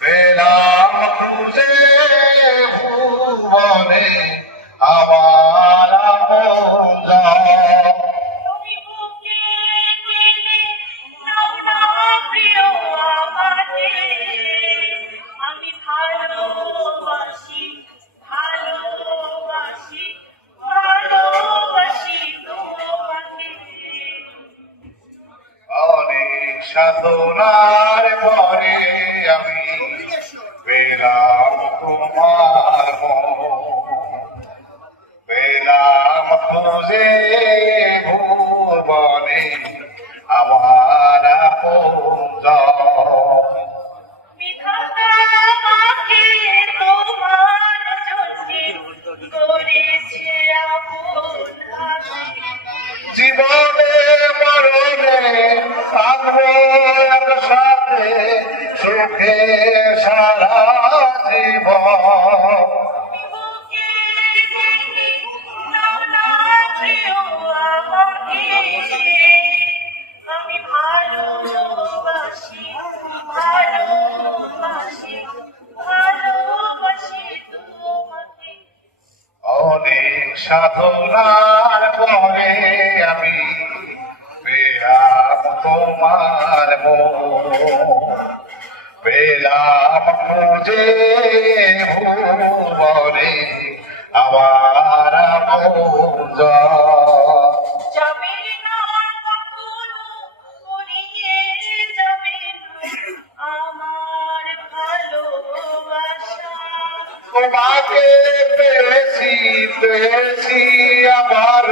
পেলাম খুঁজে ভুবনে আমার আপন। অনেক সাধনার পরে আমি পেলাম তোমার পেলাম খুঁজে ভুবনে আমার আপন। জীবনে মরণে থাকবো একসাথে সুখে সারা জীবন। অনেক সাধনার পরে আমি পেলাম তোমার পেলাম খুঁজে ভুবনে আমার আপন। তোমাকে পেয়েছি আবার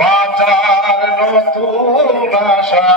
বাঁচার নতুন আশা।